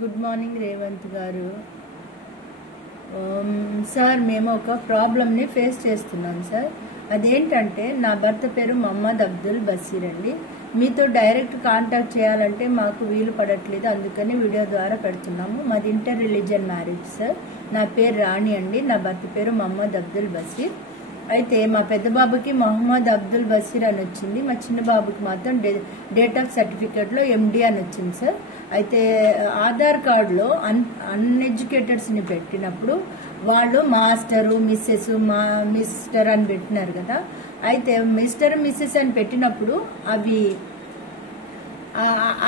Good morning Revanth గారు. Sir మేము ఒక ప్రాబ్లమ్ని ఫేస్ చేస్తున్నాం సార్. అదేంటంటే నా భర్త పేరు మహమ్మద్ అబ్దుల్ బషీర్ అండి. మీతో డైరెక్ట్ కాంటాక్ట్ చేయాలంటే మాకు వీలు పడట్లేదు, అందుకని వీడియో ద్వారా పెడుతున్నాము. మాది ఇంటర్ రిలీజియన్ మ్యారేజ్ సార్. నా పేరు రాణి అండి, నా భర్త పేరు మహమ్మద్ అబ్దుల్ బషీర్. అయితే మా పెద్ద బాబుకి మహమ్మద్ అబ్దుల్ బషీర్ అని వచ్చింది, మా చిన్న బాబుకి మాత్రం డేట్ ఆఫ్ సర్టిఫికేట్లో ఎండి అని వచ్చింది సార్. అయితే ఆధార్ కార్డులో అన్ఎడ్యుకేటెడ్స్ని పెట్టినప్పుడు వాళ్ళు మాస్టరు మిస్సెస్ మిస్టర్ అని పెట్టినారు కదా. అయితే మిస్టర్ మిస్సెస్ అని పెట్టినప్పుడు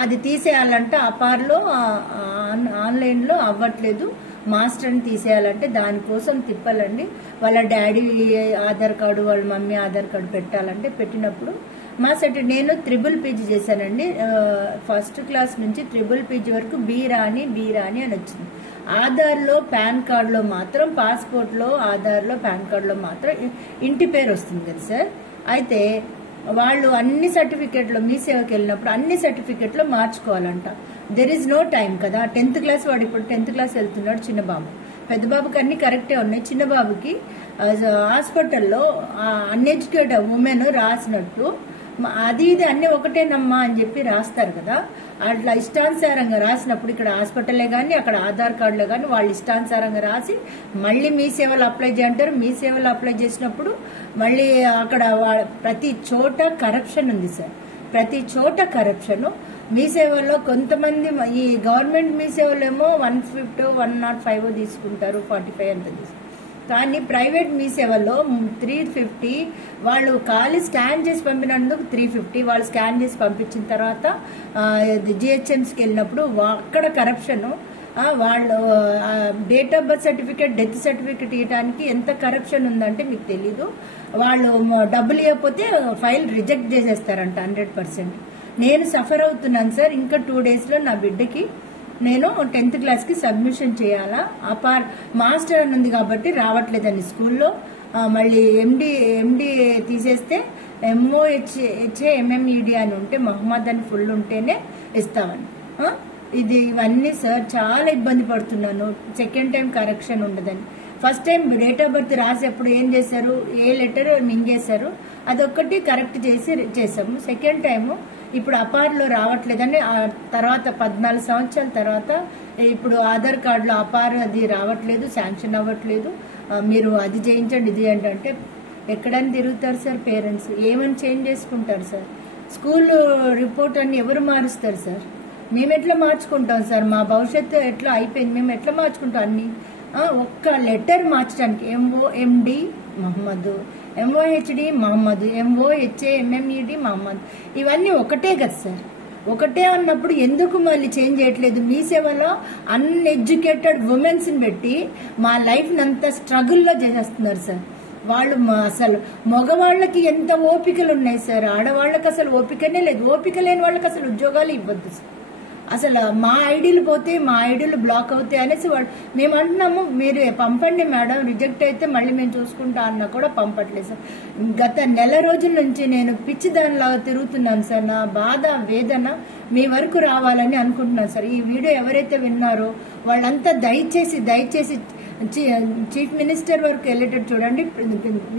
అది తీసేయాలంటే అపార్లో ఆన్లైన్లో అవ్వట్లేదు. మాస్టర్ని తీసేయాలంటే దానికోసం తిప్పాలండి. వాళ్ళ డాడీ ఆధార్ కార్డు వాళ్ళ మమ్మీ ఆధార్ కార్డు పెట్టాలంటే పెట్టినప్పుడు నేను త్రిబుల్ పీజీ చేశానండి. ఫస్ట్ క్లాస్ నుంచి త్రిబుల్ పీజీ వరకు బీ రాణి అని వచ్చింది. ఆధార్లో పాన్ కార్డులో మాత్రం, పాస్పోర్ట్లో ఆధార్లో పాన్ కార్డులో మాత్రం ఇంటి పేరు వస్తుంది కదా సార్. అయితే వాళ్ళు అన్ని సర్టిఫికెట్లో మీ సేవకి వెళ్ళినప్పుడు అన్ని సర్టిఫికెట్లో మార్చుకోవాలంట. దెర్ ఈజ్ నో టైం కదా. 10th క్లాస్ వాడు ఇప్పుడు 10th క్లాస్ వెళ్తున్నాడు చిన్న బాబు. పెద్ద బాబుకి అన్ని కరెక్టే ఉన్నాయి, చిన్న బాబుకి హాస్పిటల్లో అన్ఎడ్యుకేటెడ్ ఉమెన్ రాసినట్టు అది ఇది అన్ని ఒకటేనమ్మా అని చెప్పి రాస్తారు కదా. అట్లా ఇష్టానుసారంగా రాసినప్పుడు ఇక్కడ హాస్పిటలే కానీ అక్కడ ఆధార్ కార్డులో కానీ వాళ్ళు ఇష్టానుసారంగా రాసి మళ్ళీ మీ సేవలు అప్లై చేయంటారు. మీ సేవలు అప్లై చేసినప్పుడు మళ్ళీ అక్కడ ప్రతి చోట కరప్షన్ ఉంది సార్. ప్రతి చోట కరప్షన్. మీ సేవల్లో కొంతమంది ఈ గవర్నమెంట్ మీ సేవలేమో 150 105 తీసుకుంటారు, 45 అంత తీసుకుంటారు. కానీ ప్రైవేట్ మీ సేవల్లో 350. వాళ్ళు ఖాళీ స్కాన్ చేసి పంపినందుకు 350. వాళ్ళు స్కాన్ చేసి పంపించిన తర్వాత జిహెచ్ఎంసీకి వెళ్ళినప్పుడు అక్కడ కరప్షన్. వాళ్ళు date of birth certificate, death certificate ఇవ్వడానికి ఎంత కరప్షన్ ఉందంటే మీకు తెలీదు. వాళ్ళు డబ్బులు ఇవ్వకపోతే ఫైల్ రిజెక్ట్ చేసేస్తారంట 100%. నేను సఫర్ అవుతున్నాను సార్. ఇంకా 2 డేస్లో నా బిడ్డకి నేను 10th క్లాస్కి సబ్మిషన్ చేయాలా. మాస్టర్ అని ఉంది కాబట్టి రావట్లేదండి స్కూల్లో. మళ్ళీ ఎండి తీసేస్తే MOHMMED అని ఉంటే మహమ్మద్ అని ఫుల్ ఉంటేనే ఇస్తామని. ఇవన్నీ సార్ చాలా ఇబ్బంది పడుతున్నాను. సెకండ్ టైం కరెక్షన్ ఉండదని. First time date of birth రాసేప్పుడు ఏం చేశారు, ఏ లెటర్ మింగేశారు, అదొక్కటి కరెక్ట్ చేసాము. సెకండ్ టైము ఇప్పుడు అపార్లో రావట్లేదని తర్వాత 14 సంవత్సరాల తర్వాత ఇప్పుడు ఆధార్ కార్డులో అపార్ అది రావట్లేదు, శాంక్షన్ అవ్వట్లేదు, మీరు అది చేయించండి ఇది ఏంటంటే ఎక్కడైనా తిరుగుతారు సార్ పేరెంట్స్. ఏమని చేంజ్ చేసుకుంటారు సార్. స్కూల్ రిపోర్ట్ అన్ని ఎవరు మారుస్తారు సార్. మేము ఎట్లా మార్చుకుంటాం సార్. మా భవిష్యత్తు ఎట్లా అయిపోయింది, మేము ఎట్లా మార్చుకుంటాం అన్ని. ఒక్క లెటర్ మార్చడానికి MOMD Mohammed, MOHD Mohammed, MOHMMED Mohammed, ఇవన్నీ ఒకటే కదా సార్. ఒకటే అన్నప్పుడు ఎందుకు మళ్ళీ చేంజ్ చేయట్లేదు. మీ సేవలో అన్ఎడ్యుకేటెడ్ ఉమెన్స్ని పెట్టి మా లైఫ్ని అంతా స్ట్రగుల్లో చేసేస్తున్నారు సార్. వాళ్ళు అసలు మగవాళ్ళకి ఎంత ఓపికలు ఉన్నాయి సార్, ఆడవాళ్ళకి అసలు ఓపికనే లేదు. ఓపిక లేని వాళ్ళకి అసలు ఉద్యోగాలు ఇవ్వద్దు సార్. అసలు మా ఐడీలు పోతే మా ఐడీలు బ్లాక్ అవుతాయి అనేసి వాళ్ళు మేము అంటున్నాము. మీరు పంపండి మేడం, రిజెక్ట్ అయితే మళ్ళీ మేము చూసుకుంటా అన్నా కూడా పంపట్లేదు సార్. గత నెల రోజుల నుంచి నేను పిచ్చి దానిలాగా తిరుగుతున్నాను సార్. నా బాధ వేదన మీ వరకు రావాలని అనుకుంటున్నాను సార్. ఈ వీడియో ఎవరైతే విన్నారో వాళ్ళంతా దయచేసి చీఫ్ మినిస్టర్ వరకు వెళ్ళేటట్టు చూడండి.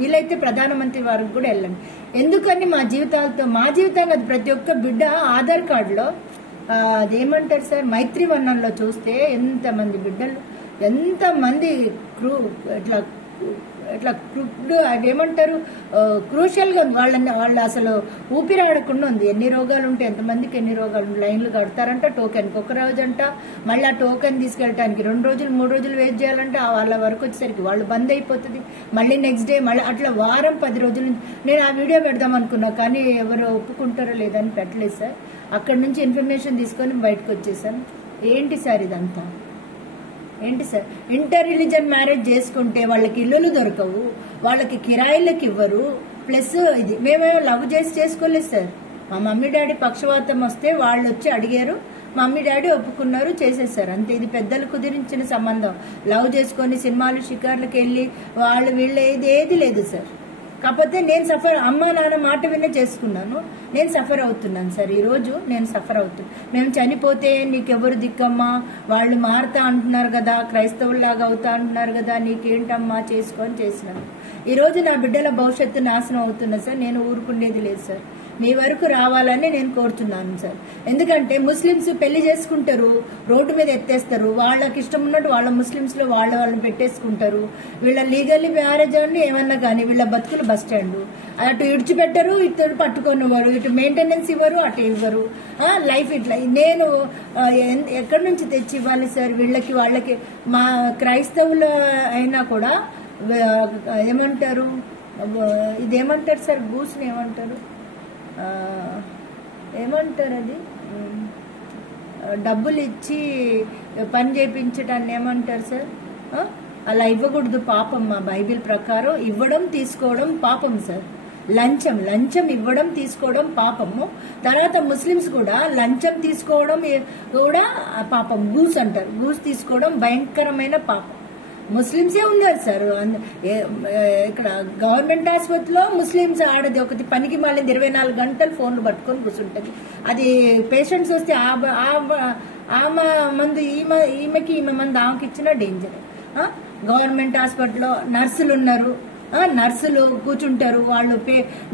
వీలైతే ప్రధానమంత్రి వరకు కూడా వెళ్ళండి. ఎందుకని మా జీవితం కాదు, ప్రతి ఒక్క బిడ్డ ఆధార్ కార్డులో అదేమంటారు సార్, మైత్రి వర్ణంలో చూస్తే ఎంతమంది బిడ్డలు, ఎంతమంది అదేమంటారు క్రూషియల్గా వాళ్ళు అసలు ఊపిరాడకుండా ఉంది. ఎన్ని రోగాలు ఉంటే ఎంతమందికి ఎన్ని రోగాలు లైన్లు కడతారంట. టోకెన్కి ఒక రోజు అంట, మళ్ళీ ఆ టోకెన్ తీసుకెళ్ళటానికి 2 రోజులు 3 రోజులు వెయిట్ చేయాలంటే వాళ్ళ వరకు వచ్చేసరికి వాళ్ళు బంద్ అయిపోతుంది. మళ్ళీ నెక్స్ట్ డే మళ్ళీ అట్లా వారం 10 రోజుల నుంచి నేను ఆ వీడియో పెడదాం అనుకున్నా, కానీ ఎవరు ఒప్పుకుంటారో లేదని పెట్టలేదు సార్. అక్కడి నుంచి ఇన్ఫర్మేషన్ తీసుకొని బయటకు వచ్చేసాను. ఏంటి సార్ ఇదంతా, ఏంటి సార్. ఇంటర్ రిలీజియన్ మ్యారేజ్ చేసుకుంటే వాళ్ళకి ఇల్లులు దొరకవు, వాళ్ళకి కిరాయిలకు ఇవ్వరు. ప్లస్ ఇది మేమేమో లవ్ చేసి చేసుకోలేదు సార్. మా మమ్మీ డాడీ పక్షవాతం వస్తే వాళ్ళు వచ్చి అడిగారు, మమ్మీ డాడీ ఒప్పుకున్నారు, చేసేసారు అంతే. ఇది పెద్దలు కుదిరించిన సంబంధం. లవ్ చేసుకొని సినిమాలు షికార్లకు వెళ్ళి వీళ్ళు ఏది లేదు సార్. కాకపోతే నేను సఫర్ అమ్మ నాన్న మాట వినే చేసుకున్నాను. నేను సఫర్ అవుతున్నాను సార్. ఈరోజు నేను సఫర్ అవుతున్నాను. మేము చనిపోతే నీకెవరు దిక్కమ్మా, వాళ్ళు మారుతా అంటున్నారు కదా, క్రైస్తవుల్లాగా అవుతా అంటున్నారు కదా, నీకేంటమ్మా చేసుకొని చేసినాను. ఈరోజు నా బిడ్డల భవిష్యత్తు నాశనం అవుతున్నా సార్. నేను ఊరుకునేది లేదు సార్. మీ వరకు రావాలని నేను కోరుతున్నాను సార్. ఎందుకంటే ముస్లిమ్స్ పెళ్లి చేసుకుంటారు, రోడ్డు మీద ఎత్తేస్తారు, వాళ్ళకి ఇష్టం ఉన్నట్టు వాళ్ళ ముస్లిమ్స్ లో వాళ్ళని పెట్టేసుకుంటారు. వీళ్ళ లీగల్లీ మ్యారేజ్ అండి ఏమన్నా కానీ వీళ్ళ బతుకులు బస్ స్టాండ్. అటు ఇడిచిపెట్టరు, ఇటు పట్టుకొనివ్వరు, ఇటు మెయింటెనెన్స్ ఇవ్వరు, అటు ఇవ్వరు. లైఫ్ ఇట్లా నేను ఎక్కడి నుంచి తెచ్చి ఇవ్వాలి సార్ వీళ్ళకి వాళ్ళకి? మా క్రైస్తవులు అయినా కూడా ఏమంటారు, ఇదేమంటారు సార్, గూస్ని ఏమంటారు, ఏమంటారు అది, డబ్బులు ఇచ్చి పని చేయించడాన్ని ఏమంటారు సార్? అలా ఇవ్వకూడదు, పాపం. మా బైబిల్ ప్రకారం ఇవ్వడం తీసుకోవడం పాపం సార్. లంచం ఇవ్వడం తీసుకోవడం పాపము. తర్వాత ముస్లిమ్స్ కూడా లంచం తీసుకోవడం కూడా పాపం. గూస్ అంటారు, గూస్ తీసుకోవడం భయంకరమైన పాపం. ముస్లిమ్సే ఉన్నారు సార్. ఇక్కడ గవర్నమెంట్ ఆసుపత్రిలో ముస్లిమ్స్ ఆడది ఒకటి పనికి మాలింది 24 గంటలు ఫోన్లు పట్టుకొని కూర్చుంటది. అది పేషెంట్స్ వస్తే ఆమె మందు ఈమెకి ఈమె మందు ఆమెకి ఇచ్చిన డేంజర్. గవర్నమెంట్ హాస్పిటల్లో నర్సులు ఉన్నారు, నర్సులు కూర్చుంటారు. వాళ్ళు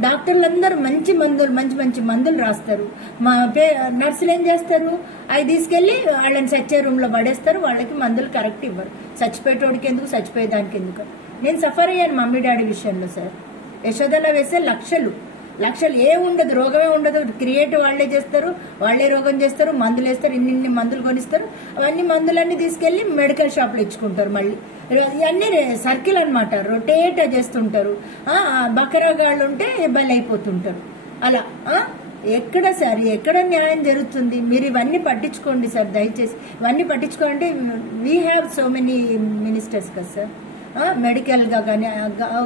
డాక్టర్లందరూ మంచి మందులు రాస్తారు. నర్సులు ఏం చేస్తారు, అవి తీసుకెళ్లి వాళ్ళని చచ్చే రూమ్ లో పడేస్తారు. వాళ్ళకి మందులు కరెక్ట్ ఇవ్వరు. చచ్చిపోయేటోడికి ఎందుకు, చచ్చిపోయేదానికి ఎందుకు? నేను సఫర్ అయ్యాను మమ్మీ డాడీ విషయంలో సార్. యశోదలో వేస్తే లక్షలు ఏముండదు, రోగమే ఉండదు. క్రియేట్ వాళ్లే చేస్తారు, వాళ్లే రోగం చేస్తారు, మందులు వేస్తారు, ఇన్ని మందులు కొనిస్తారు. అవన్నీ మందులన్నీ తీసుకెళ్లి మెడికల్ షాప్ లో ఇచ్చుకుంటారు. మళ్ళీ ఇవన్నీ సర్కిల్ అనమాట, రొటేట్ చేస్తుంటారు. బకరాగాళ్ళు ఉంటే బలి అయిపోతుంటారు. అలా ఎక్కడ సార్, ఎక్కడ న్యాయం జరుగుతుంది? మీరు ఇవన్నీ పట్టించుకోండి సార్ దయచేసి. ఇవన్నీ పట్టించుకోండి. We have so many ministers కదా సార్. మెడికల్ గా కానీ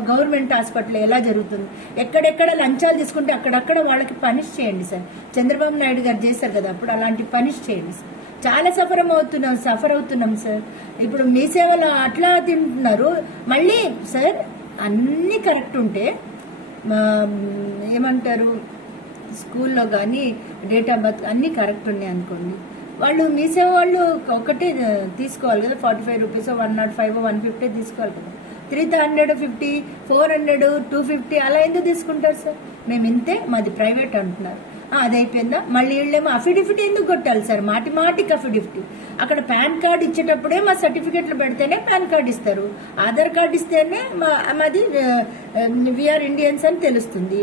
గవర్నమెంట్ హాస్పిటల్ ఎలా జరుగుతుంది, ఎక్కడెక్కడ లంచాలు తీసుకుంటే అక్కడక్కడ వాళ్ళకి పనిష్ చేయండి సార్. చంద్రబాబు నాయుడు గారు చేశారు కదా అప్పుడు, అలాంటి పనిష్ చేయండి సార్. చాలా సఫర్ అవుతున్నాం సార్. ఇప్పుడు మీ సేవలో అట్లా తింటున్నారు. మళ్ళీ సార్ అన్ని కరెక్ట్ ఉంటే ఏమంటారు, స్కూల్లో కానీ డేట్ ఆఫ్ బర్త్ అన్ని కరెక్ట్ ఉన్నాయి అనుకోండి, వాళ్ళు మీ సేవ వాళ్ళు ఒకటి తీసుకోవాలి కదా, 45 రూపీస్, 105, 150 తీసుకోవాలి కదా. 350, 400, 250 అలా ఎందుకు తీసుకుంటారు సార్? మేము ఇంతే, మాది ప్రైవేట్ అంటున్నారు. అది అయిపోయిందా? మళ్ళీ వీళ్ళేమో అఫిడవిట్ ఎందుకు కొట్టాలి సార్? మాటికి అఫిడవిట్. అక్కడ పాన్ కార్డు ఇచ్చేటప్పుడే మా సర్టిఫికెట్లు పెడితేనే పాన్ కార్డు ఇస్తారు, ఆధార్ కార్డు ఇస్తేనే మాది వీఆర్ ఇండియన్స్ అని తెలుస్తుంది.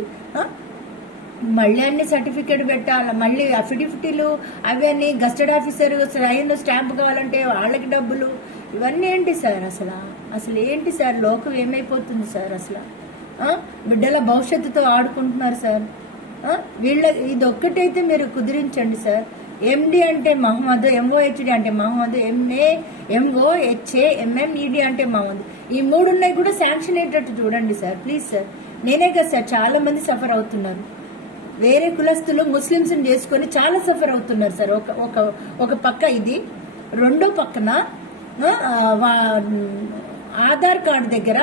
మళ్ళీ అన్ని సర్టిఫికేట్ పెట్టాలి, మళ్ళీ అఫిడవిటీలు అవన్నీ గస్టెడ్ ఆఫీసర్ సైన్ స్టాంప్ కావాలంటే వాళ్ళకి డబ్బులు. ఇవన్నీ ఏంటి సార్? అసలు ఏంటి సార్? లోకం ఏమైపోతుంది సార్? బిడ్డల భవిష్యత్తుతో ఆడుకుంటున్నారు సార్. ఇది ఒక్కటైతే మీరు కుదిరించండి సార్. ఎండి అంటే మహమ్మద్, ఎంఓహెచ్డి అంటే మహమ్మద్, ఎంఓహెచ్ఏ, ఎంఎంఈడి అంటే మహమ్మద్. ఈ 3 ఉన్నాయి కూడా శాంక్షన్ అయ్యేటట్టు చూడండి సార్ ప్లీజ్ సార్. నేనే కదా సార్, చాలా మంది సఫర్ అవుతున్నారు. వేరే కులస్తులు ముస్లింస్ చేసుకుని చాలా సఫర్ అవుతున్నారు సార్. ఒక పక్క ఇది, రెండో పక్కన ఆధార్ కార్డు దగ్గర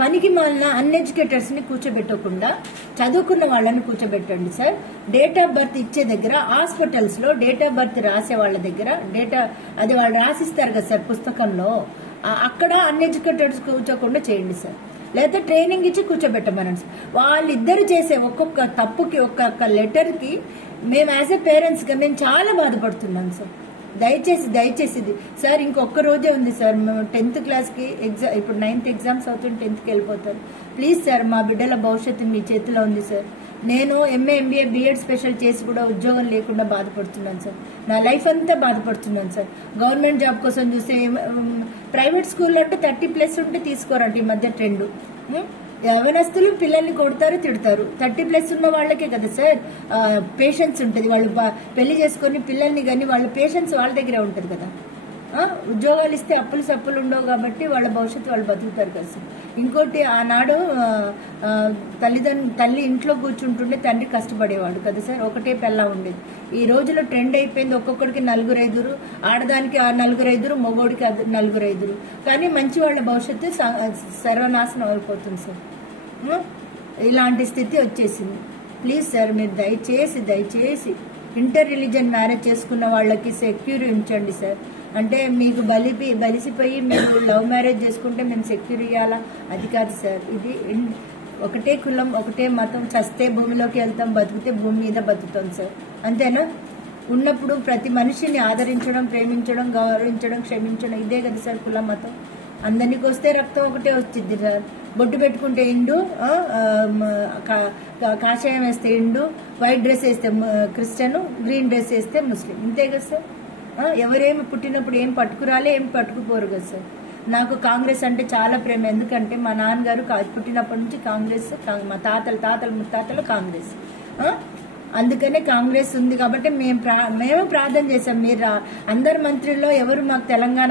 పనికి మాలిన అన్ఎడ్యుకేటర్స్ ని కూర్చోబెట్టకుండా చదువుకున్న వాళ్ళని కూర్చోబెట్టండి సార్. డేట్ ఆఫ్ బర్త్ ఇచ్చే దగ్గర హాస్పిటల్స్ లో డేట్ ఆఫ్ బర్త్ రాసే వాళ్ళ దగ్గర అది వాళ్ళు రాసిస్తారు కదా సార్ పుస్తకంలో, అక్కడ అన్ఎడ్యుకేటర్స్ కూర్చోకుండా చేయండి సార్. లేదా ట్రైనింగ్ ఇచ్చి కూర్చోబెట్టమనండి సార్. వాళ్ళిద్దరు చేసే ఒక్కొక్క తప్పుకి, ఒక్కొక్క లెటర్ కి మేము యాజ్ ఎ పేరెంట్స్ గా మేము చాలా బాధపడుతున్నాం సార్. దయచేసి సార్ ఇంకొక రోజే ఉంది సార్. 10th క్లాస్కి ఎగ్జామ్, ఇప్పుడు 9th ఎగ్జామ్స్ అవుతుంది, 10th వెళ్ళిపోతారు. ప్లీజ్ సార్, మా బిడ్డల భవిష్యత్తు మీ చేతిలో ఉంది సార్. నేను ఎంఏ, ఎంబీఏ, బీఎడ్ స్పెషల్ చేసి కూడా ఉద్యోగం లేకుండా బాధపడుతున్నాను సార్. నా లైఫ్ అంతా బాధపడుతున్నాను సార్. గవర్నమెంట్ జాబ్ కోసం చూస్తే ప్రైవేట్ స్కూల్లో అంటే 30+ ఉంటే తీసుకోరండి. ఈ మధ్య ట్రెండ్. యవనస్తులు పిల్లల్ని కొడతారు, తిడతారు. 30+ ఉన్న వాళ్ళకే కదా సార్ పేషెన్స్ ఉంటుంది. వాళ్ళు పెళ్లి చేసుకుని పిల్లల్ని కానీ వాళ్ళ పేషెన్స్ వాళ్ళ దగ్గరే ఉంటుంది కదా. ఉద్యోగాలు ఇస్తే అప్పులు సప్పులు ఉండవు కాబట్టి వాళ్ళ భవిష్యత్తు వాళ్ళు బతుకుతారు కదా సార్. ఇంకోటి, ఆనాడు తల్లి ఇంట్లో కూర్చుంటుండే, తండ్రి కష్టపడేవాడు కదా సార్. ఒకటే పెళ్ళ ఉండేది. ఈ రోజులో ట్రెండ్ అయిపోయింది. ఒక్కొక్కడికి 4-5, ఆడదానికి 4-5, మగోడికి 4-5. కానీ మంచి వాళ్ళ భవిష్యత్తు సర్వనాశనం అయిపోతుంది సార్. ఇలాంటి స్థితి వచ్చేసింది. ప్లీజ్ సార్ మీరు దయచేసి ఇంటర్ రిలీజియన్ మ్యారేజ్ చేసుకున్న వాళ్ళకి సెక్యూర్ ఉంచండి సార్. అంటే మీకు బలిసిపోయి మేము లవ్ మ్యారేజ్ చేసుకుంటే మేము సెక్యూర్ ఇవ్వాలా? అది కాదు సార్. ఇది ఒకటే కులం ఒకటే మతం, చస్తే భూమిలోకి వెళ్తాం, బతికితే భూమి మీద బతుకుతాం సార్. అంతేనా? ఉన్నప్పుడు ప్రతి మనిషిని ఆదరించడం, ప్రేమించడం, గౌరవించడం, క్షమించడం, ఇదే కదా సార్ కులం మతం. అందరికి వస్తే రక్తం ఒకటే వచ్చింది సార్. బొట్టు పెట్టుకుంటే హిందూ, కాషాయం వేస్తే హిందూ, వైట్ డ్రెస్ వేస్తే క్రిస్టియన్, గ్రీన్ డ్రెస్ వేస్తే ముస్లిం, ఇంతే కదా సార్. ఎవరేమి పుట్టినప్పుడు ఏం పట్టుకురాలే, ఏం పట్టుకుపోరు కదా సార్. నాకు కాంగ్రెస్ అంటే చాలా ప్రేమ. ఎందుకంటే మా నాన్నగారు పుట్టినప్పటి నుంచి కాంగ్రెస్, మా తాతలు ముత్తాతలు కాంగ్రెస్. అందుకనే కాంగ్రెస్ ఉంది కాబట్టి మేము ప్రార్థన చేశాం. మీరు అందరు మంత్రుల్లో ఎవరు మాకు తెలంగాణ